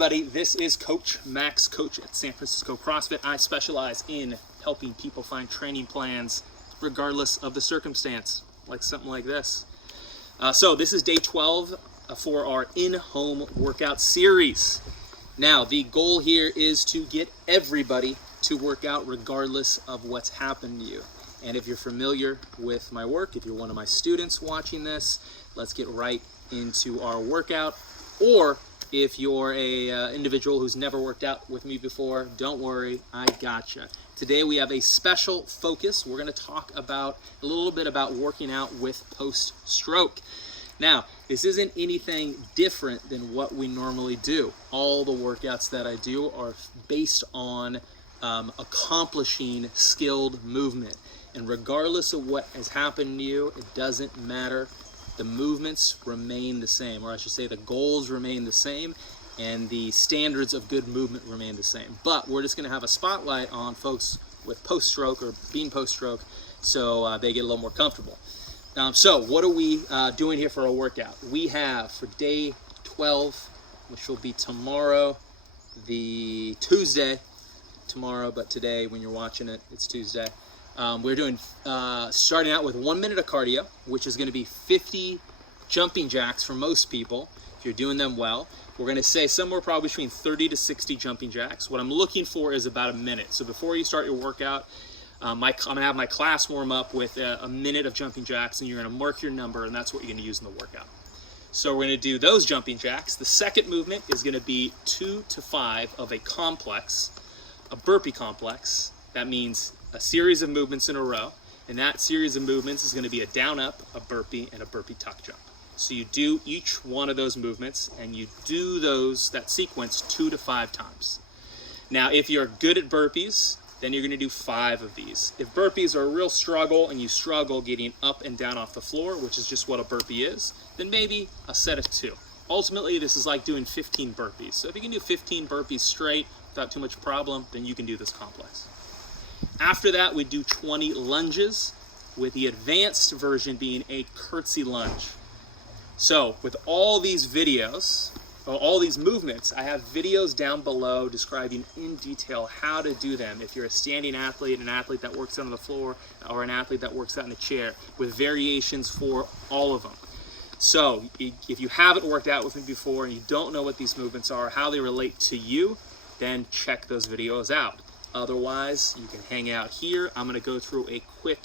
everybody, this is Coach Max, coach at San Francisco CrossFit. I specialize in helping people find training plans regardless of the circumstance, like something like this. So this is day 12 for our in-home workout series. Now, the goal here is to get everybody to work out regardless of what's happened to you. And if you're familiar with my work, if you're one of my students watching this, let's get right into our workout. Or if you're a individual who's never worked out with me before, don't worry, I gotcha. Today we have a special focus. We're going to talk about a little bit about working out with post-stroke. Now, this isn't anything different than what we normally do. All the workouts that I do are based on accomplishing skilled movement. And regardless of what has happened to you, it doesn't matter. The movements remain the same, or I should say the goals remain the same, and the standards of good movement remain the same. But we're just going to have a spotlight on folks with post-stroke or being post-stroke so they get a little more comfortable. So what are we doing here for our workout? We have for day 12, which will be tomorrow, the Tuesday, tomorrow, but today when you're watching it, it's Tuesday. We're doing, starting out with 1 minute of cardio, which is going to be 50 jumping jacks for most people, if you're doing them well. We're going to say somewhere probably between 30 to 60 jumping jacks. What I'm looking for is about a minute. So before you start your workout, I'm going to have my class warm up with a minute of jumping jacks, and you're going to mark your number, and that's what you're going to use in the workout. So we're going to do those jumping jacks. The second movement is going to be 2 to 5 of a complex, a burpee complex. That means a series of movements in a row, and that series of movements is going to be a down up, a burpee, and a burpee tuck jump. So you do each one of those movements, and you do that sequence 2 to 5 times. Now, if you're good at burpees, then you're going to do 5 of these. If burpees are a real struggle and you struggle getting up and down off the floor, which is just what a burpee is, then maybe a set of 2. Ultimately, this is like doing 15 burpees. So if you can do 15 burpees straight without too much problem, then you can do this complex. After that, we do 20 lunges, with the advanced version being a curtsy lunge. So with all these videos, all these movements, I have videos down below describing in detail how to do them. If you're a standing athlete, an athlete that works out on the floor, or an athlete that works out in a chair, with variations for all of them. So if you haven't worked out with me before and you don't know what these movements are, how they relate to you, then check those videos out. Otherwise, you can hang out here. I'm going to go through a quick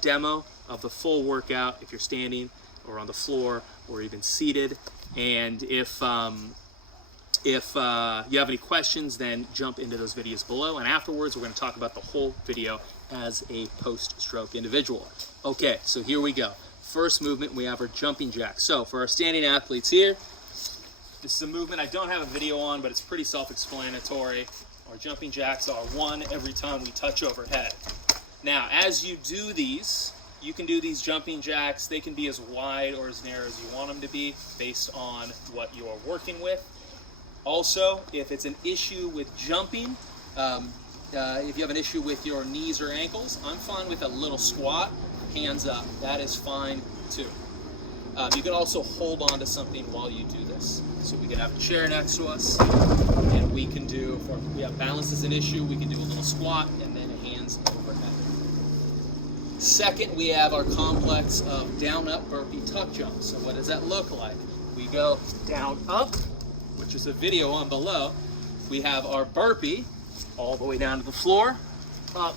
demo of the full workout if you're standing or on the floor or even seated. And if you have any questions, then jump into those videos below. And afterwards, we're going to talk about the whole video as a post-stroke individual. Okay, so here we go. First movement, we have our jumping jack. So for our standing athletes here, this is a movement I don't have a video on, but it's pretty self-explanatory. Our jumping jacks are 1 every time we touch overhead. Now, as you do these, you can do these jumping jacks. They can be as wide or as narrow as you want them to be based on what you are working with. Also, if it's an issue with jumping, if you have an issue with your knees or ankles, I'm fine with a little squat, hands up. That is fine too. You can also hold on to something while you do this. So we can have a chair next to us, and we can do, if we have balance as an issue, we can do a little squat and then hands overhead. Second, we have our complex of down up burpee tuck jump. So what does that look like? We go down up, which is a video on below. We have our burpee all the way down to the floor, up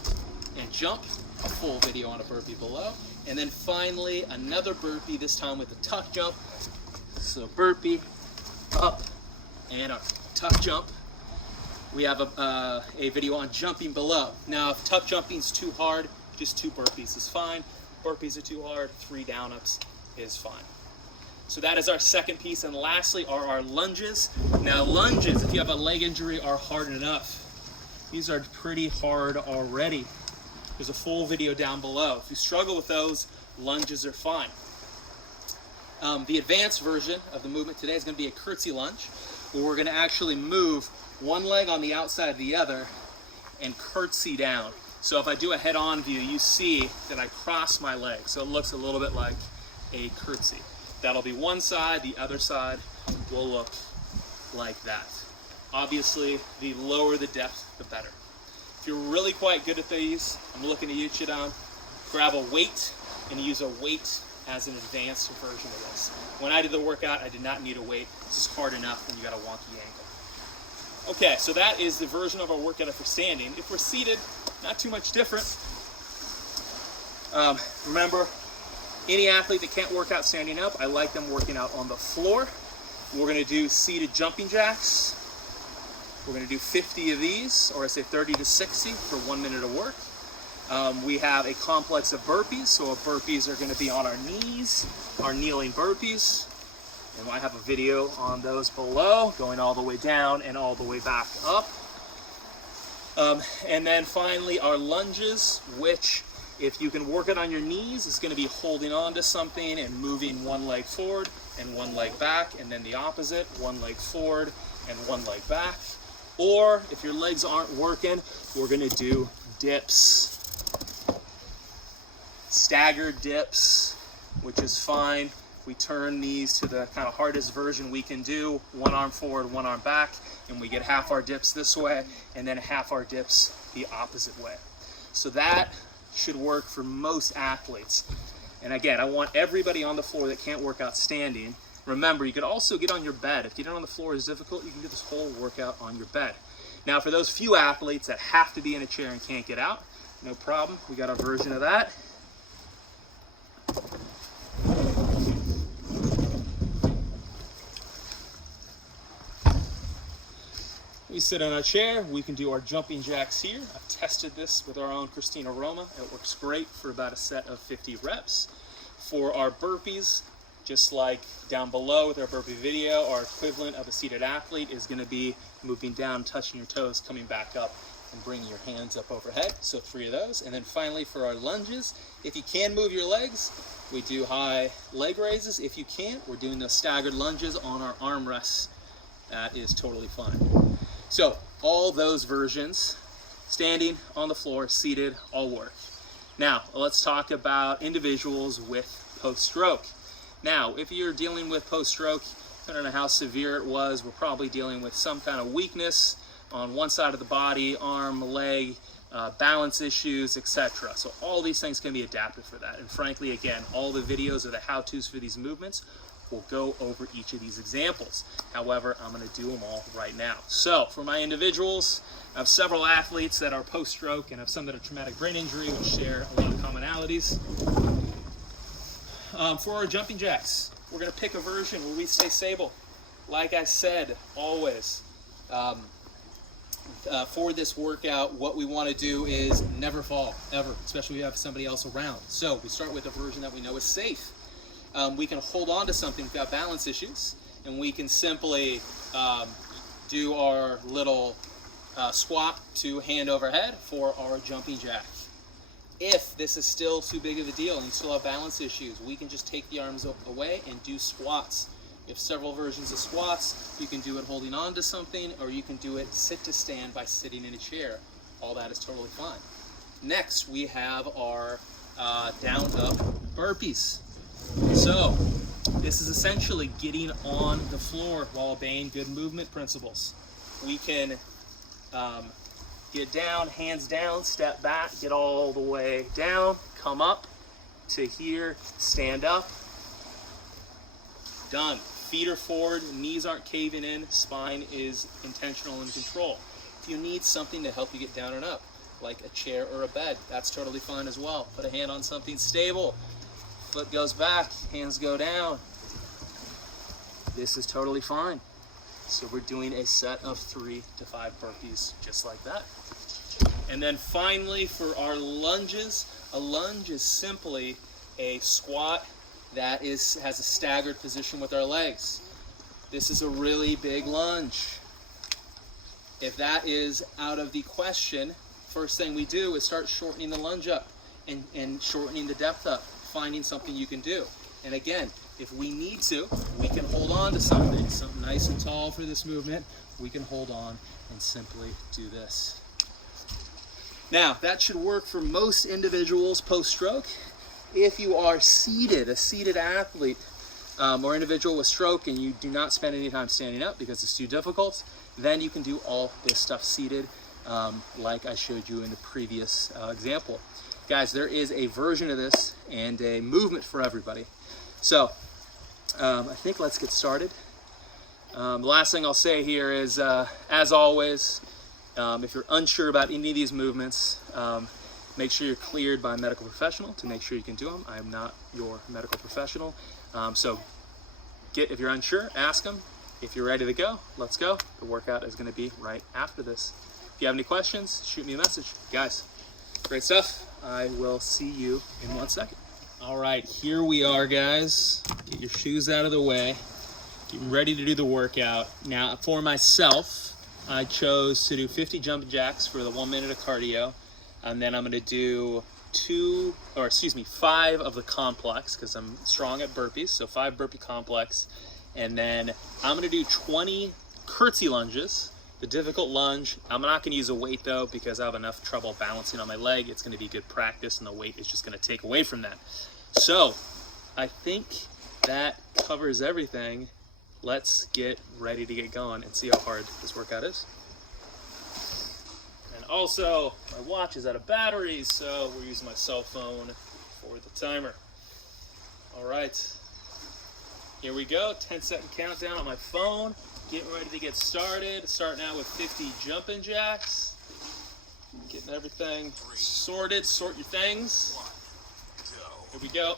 and jump, a full video on a burpee below. And then finally, another burpee, this time with a tuck jump. So burpee, up, and a tuck jump. We have a video on jumping below. Now, if tuck jumping is too hard, just 2 burpees is fine. Burpees are too hard, 3 down-ups is fine. So that is our second piece. And lastly are our lunges. Now, lunges, if you have a leg injury, are hard enough. These are pretty hard already. There's a full video down below. If you struggle with those, lunges are fine. The advanced version of the movement today is going to be a curtsy lunge, where we're going to actually move one leg on the outside of the other and curtsy down. So if I do a head-on view, you see that I cross my legs. So it looks a little bit like a curtsy. That'll be one side, the other side will look like that. Obviously, the lower the depth, the better. If you're really quite good at these, I'm looking at you, Chidon, grab a weight and use a weight as an advanced version of this. When I did the workout, I did not need a weight. This is hard enough when you got a wonky ankle. Okay, so that is the version of our workout for standing. If we're seated, not too much different. Remember, any athlete that can't work out standing up, I like them working out on the floor. We're gonna do seated jumping jacks. We're gonna do 50 of these, or I say 30 to 60 for 1 minute of work. We have a complex of burpees, so our burpees are gonna be on our knees, our kneeling burpees. And I have a video on those below, going all the way down and all the way back up. And then finally our lunges, which if you can work it on your knees, it's gonna be holding on to something and moving one leg forward and one leg back, and then the opposite, one leg forward and one leg back. Or if your legs aren't working, we're gonna do dips. Staggered dips, which is fine. We turn these to the kind of hardest version we can do, one arm forward, one arm back, and we get half our dips this way, and then half our dips the opposite way. So that should work for most athletes. And again, I want everybody on the floor that can't work out standing. Remember, you could also get on your bed. If getting on the floor is difficult, you can do this whole workout on your bed. Now, for those few athletes that have to be in a chair and can't get out, no problem. We got a version of that. We sit on a chair, we can do our jumping jacks here. I've tested this with our own Christina Roma. It works great for about a set of 50 reps. For our burpees, just like down below with our burpee video, our equivalent of a seated athlete is gonna be moving down, touching your toes, coming back up, and bringing your hands up overhead. So 3 of those. And then finally for our lunges, if you can move your legs, we do high leg raises. If you can't, we're doing those staggered lunges on our arm rests. That is totally fine. So all those versions, standing, on the floor, seated, all work. Now let's talk about individuals with post-stroke. Now, if you're dealing with post-stroke, I don't know how severe it was, we're probably dealing with some kind of weakness on one side of the body, arm, leg, balance issues, etc. So all these things can be adapted for that. And frankly, again, all the videos or the how-tos for these movements will go over each of these examples. However, I'm gonna do them all right now. So for my individuals, I have several athletes that are post-stroke and have some that are traumatic brain injury, which share a lot of commonalities. For our jumping jacks, we're gonna pick a version where we stay stable. Like I said, always, for this workout, what we wanna do is never fall, ever, especially if you have somebody else around. So we start with a version that we know is safe. We can hold on to something if we've got balance issues, and we can simply do our little squat to hand over head for our jumping jack. If this is still too big of a deal and you still have balance issues, we can just take the arms away and do squats. You have several versions of squats. You can do it holding on to something, or you can do it sit to stand by sitting in a chair. All that is totally fine. Next, we have our down up burpees. So this is essentially getting on the floor while obeying good movement principles. We can get down, hands down, step back, get all the way down, come up to here, stand up. Done. Feet are forward, knees aren't caving in, spine is intentional and control. If you need something to help you get down and up, like a chair or a bed, that's totally fine as well. Put a hand on something stable. Foot goes back, hands go down. This is totally fine. So we're doing a set of 3 to 5 burpees just like that. And then finally for our lunges, a lunge is simply a squat that has a staggered position with our legs. This is a really big lunge. If that is out of the question, first thing we do is start shortening the lunge up and shortening the depth up, finding something you can do. And again, if we need to, we can hold on to something nice and tall for this movement. We can hold on and simply do this. Now, that should work for most individuals post-stroke. If you are seated, a seated athlete or individual with stroke, and you do not spend any time standing up because it's too difficult, then you can do all this stuff seated, like I showed you in the previous example. Guys, there is a version of this and a movement for everybody. So I think let's get started. The last thing I'll say here is, as always, if you're unsure about any of these movements, make sure you're cleared by a medical professional to make sure you can do them. I am not your medical professional. So if you're unsure, ask them. If you're ready to go, let's go. The workout is going to be right after this. If you have any questions, shoot me a message. Guys, great stuff. I will see you in 1 second. All right, here we are, guys. Get your shoes out of the way. Getting ready to do the workout. Now, for myself, I chose to do 50 jumping jacks for the 1 minute of cardio. And then I'm going to do 5 of the complex, because I'm strong at burpees, so 5 burpee complex. And then I'm going to do 20 curtsy lunges, the difficult lunge. I'm not going to use a weight though, because I have enough trouble balancing on my leg. It's going to be good practice, and the weight is just going to take away from that. So I think that covers everything. Let's get ready to get going and see how hard this workout is. And also, my watch is out of batteries, so we're using my cell phone for the timer. All right. Here we go, 10-second countdown on my phone. Getting ready to get started. Starting out with 50 jumping jacks. Getting everything sorted. Sort your things. Here we go.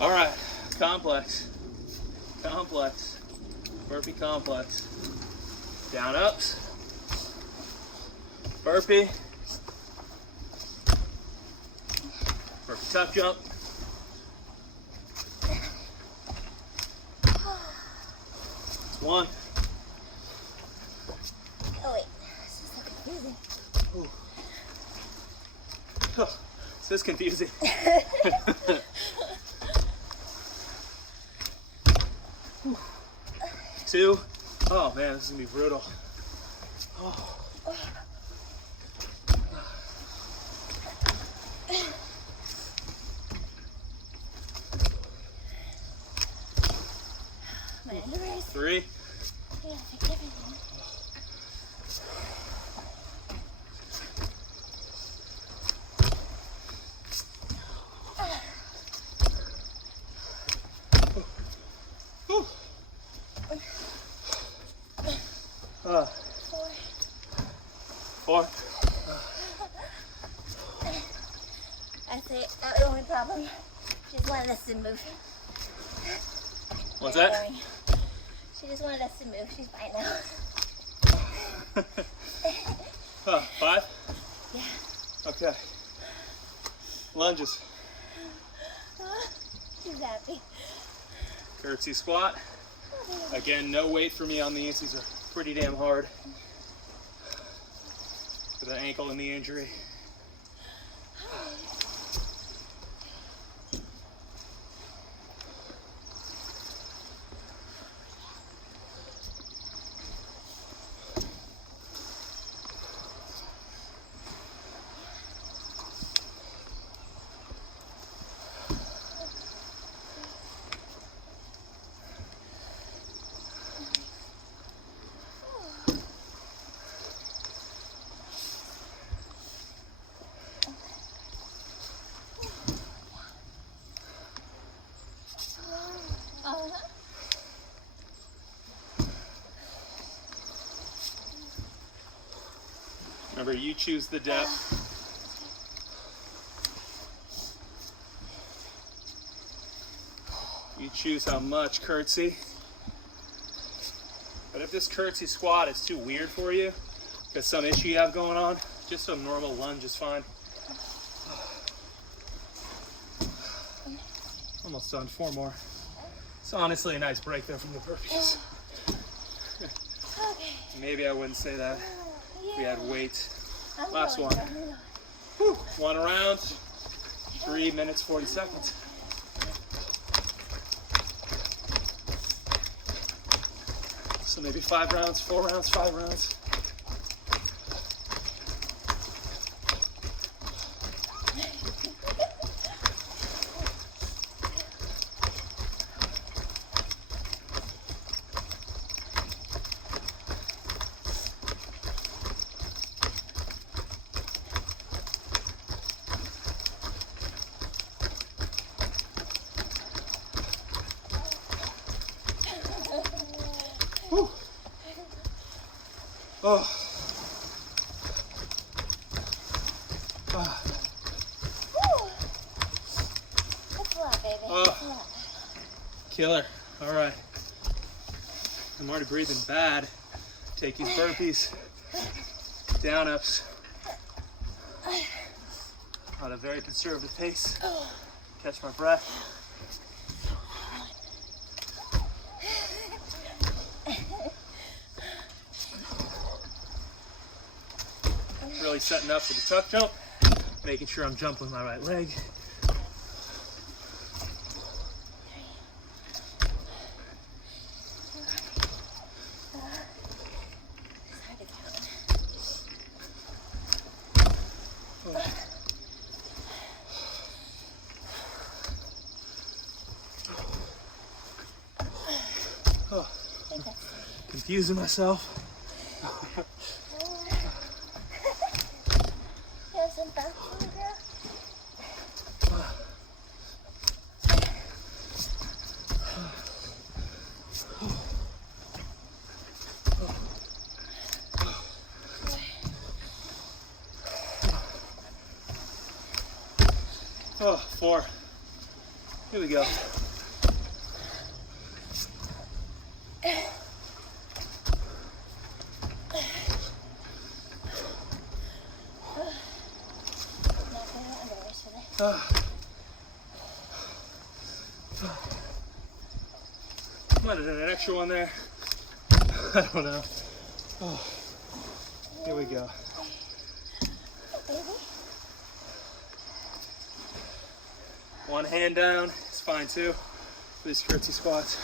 All right, complex, burpee complex, down ups, burpee, tuck jump, one. Oh wait, this is so confusing. Ooh. Oh, this is confusing. 2. Oh man, this is gonna be brutal. Oh. My underwears. 3. Yeah, fix everything. Four. That's it. Not the only problem. She just wanted us to move. What's that? She just wanted us to move. She's fine now. 5? Yeah. Okay. Lunges. She's happy. Curtsy squat. Again, no weight for me on these. These are pretty damn hard. With an ankle and knee injury. Remember, you choose the depth. You choose how much curtsy. But if this curtsy squat is too weird for you, Got some issue you have going on? Just a normal lunge is fine. Almost done. 4 more. It's honestly a nice break there from the burpees. Okay. Maybe I wouldn't say that if we had weight. I'm Last going, one. I'm going. Whew. 1 round. 3 minutes 40 seconds. So maybe 5 rounds, 4 rounds, 5 rounds. Whew. Oh. Woo. That's a lot, baby. Oh. That's a lot. Killer. All right. I'm already breathing bad. Take these burpees, down ups at a very conservative pace. Catch my breath. Really setting up for the tuck jump, making sure I'm jumping with my right leg. Oh, confusing myself. You have some back food, girl? Oh, 4. Here we go. Might have done an extra one there. I don't know. Oh, here we go. Baby. One hand down is fine too. For these curtsy squats.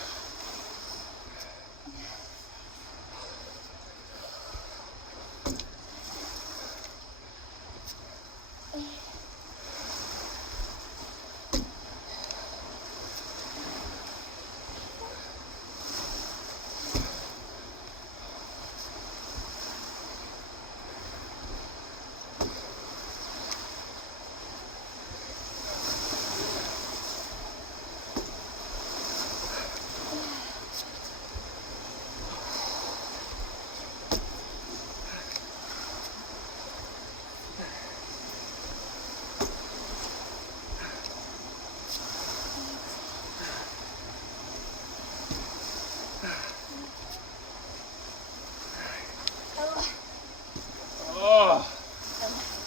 Oh,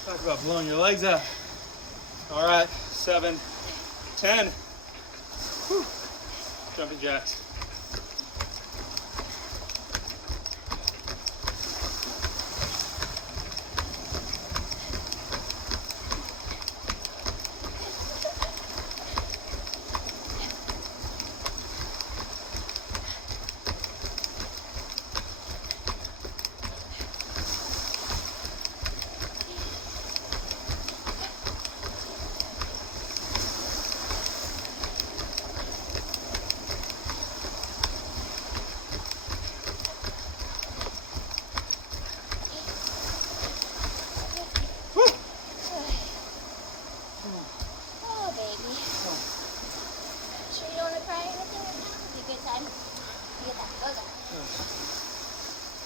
talk about blowing your legs out. All right, 7, 10. Whew. Jumping jacks.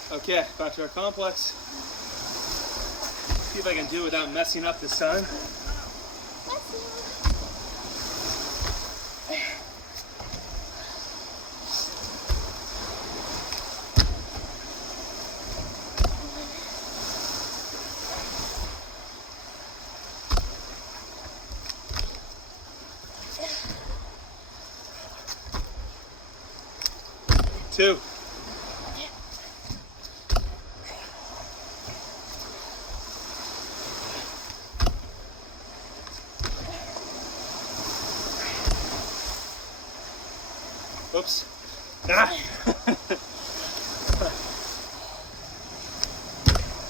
Okay, back to our complex. See if I can do it without messing up this time. 2. Oops. Ah.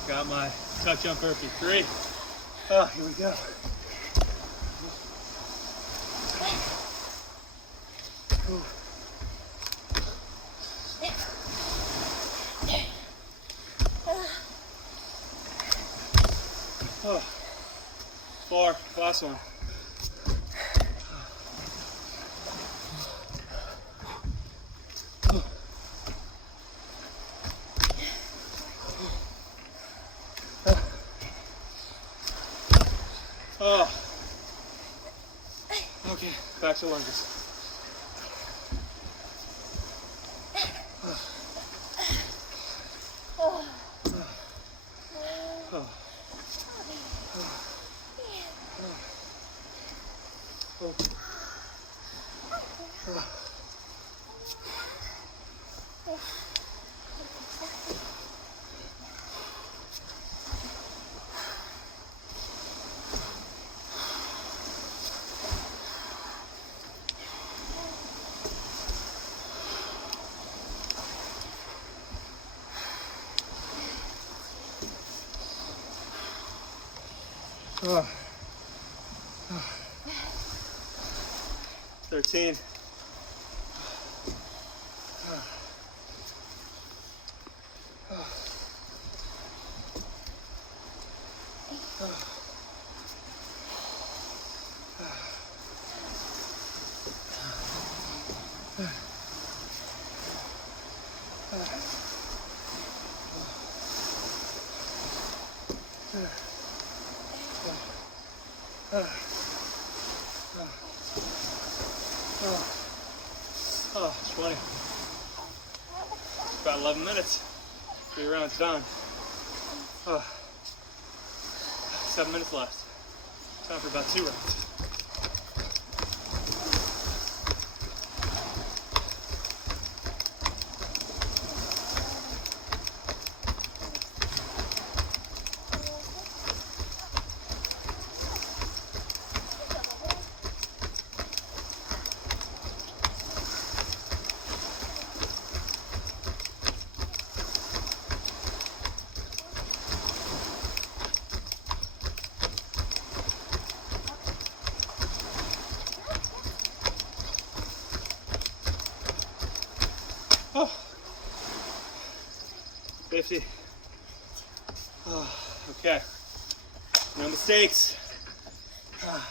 Got my tuck jump burpee. 3. Oh, here we go. Oh. 4. Last one. Oh. Okay, back to lunges. Oh. 13. Oh, 20. About 11 minutes. 3 rounds done. Oh. 7 minutes left. Time for about 2 rounds. Oh, 50. Oh, okay. No mistakes. Oh.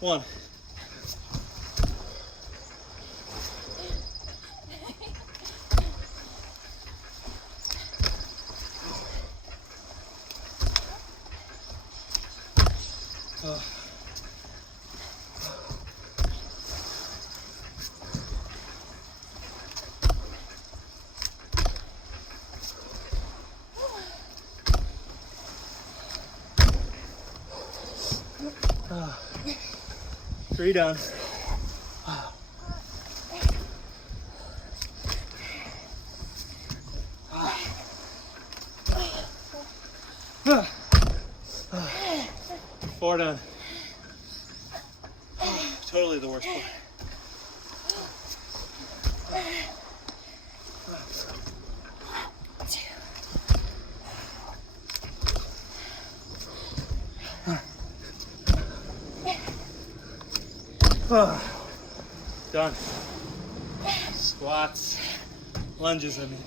1. Oh. Oh. 3 done. Oh. 4 done. Oh, totally the worst part. Oh, done. Squats, lunges, I mean.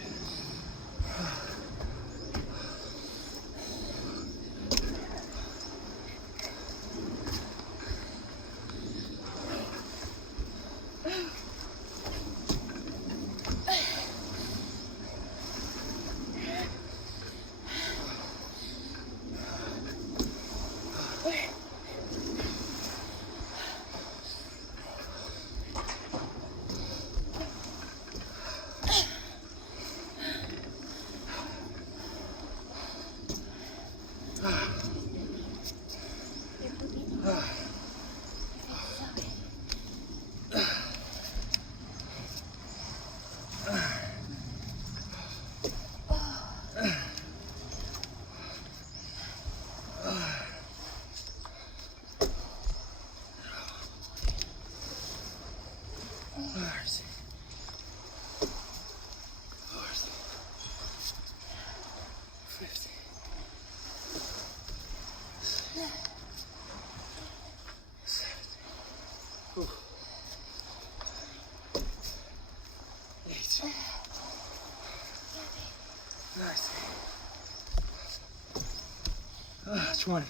20.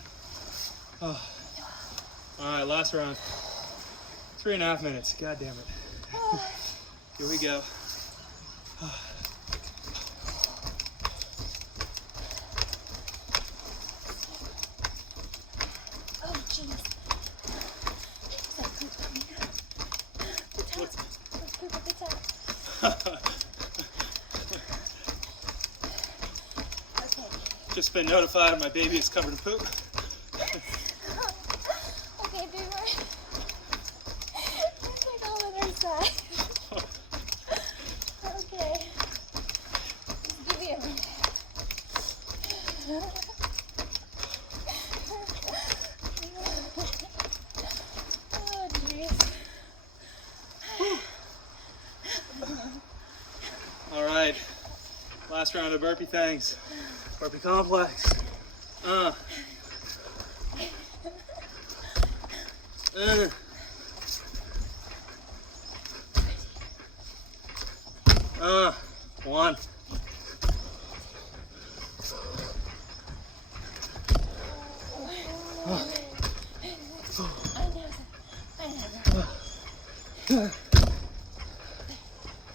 Oh. All right, last round. 3.5 minutes. God damn it. Here we go. Oh, jeez. Let's poop at the top. Okay. Just been notified my baby is covered in poop. Okay, big one. It's like all on our side. Okay. Just give me a minute. Oh, jeez. All right, last round of burpee things. Burpee complex. One.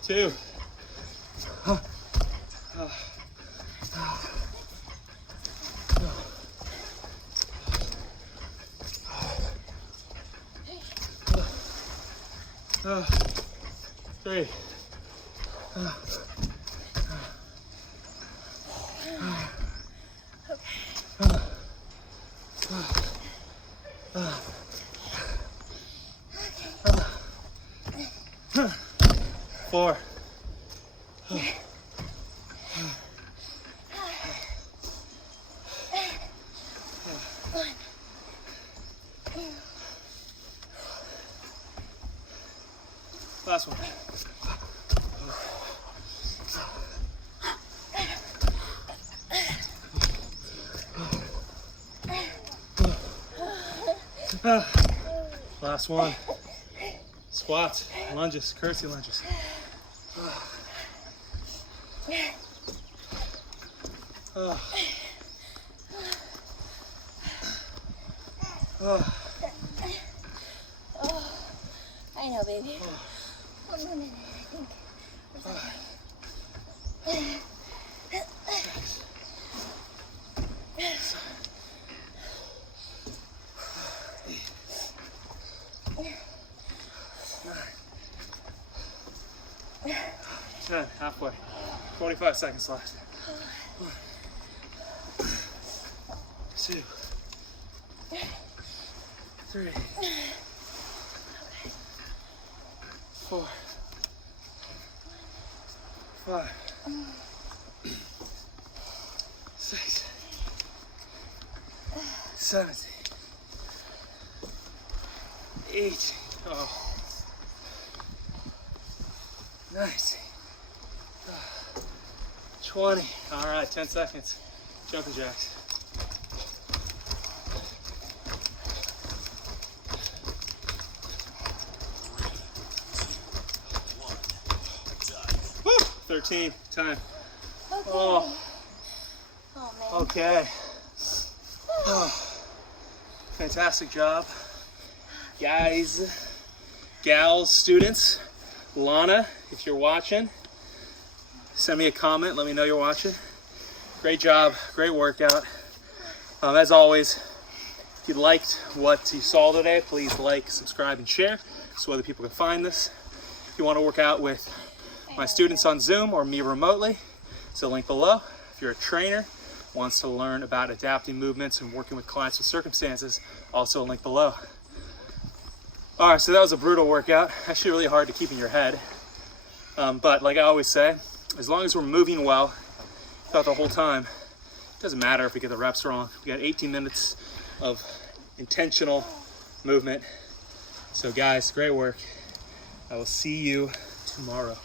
Two. Three. Four. Last one. Last one. Squats, lunges, curtsy lunges. I know, baby. One more minute, I think. Ten, halfway. 45 seconds left. 2, 3, 4, 5, 6, 7, 8. Oh. 19. 20. All right, 10 seconds. Jumping jacks. Woo! 13. Time. Okay. Oh. Oh, man. Okay. Oh. Fantastic job. Guys, gals, students. Lana, if you're watching, send me a comment. Let me know you're watching. Great job. Great workout. As always, if you liked what you saw today, please like, subscribe, and share so other people can find this. If you want to work out with my students on Zoom or me remotely, it's a link below. If you're a trainer, wants to learn about adapting movements and working with clients with circumstances, also a link below. All right, so that was a brutal workout. Actually really hard to keep in your head. But like I always say, as long as we're moving well throughout the whole time, it doesn't matter if we get the reps wrong. We got 18 minutes of intentional movement. So guys, great work. I will see you tomorrow.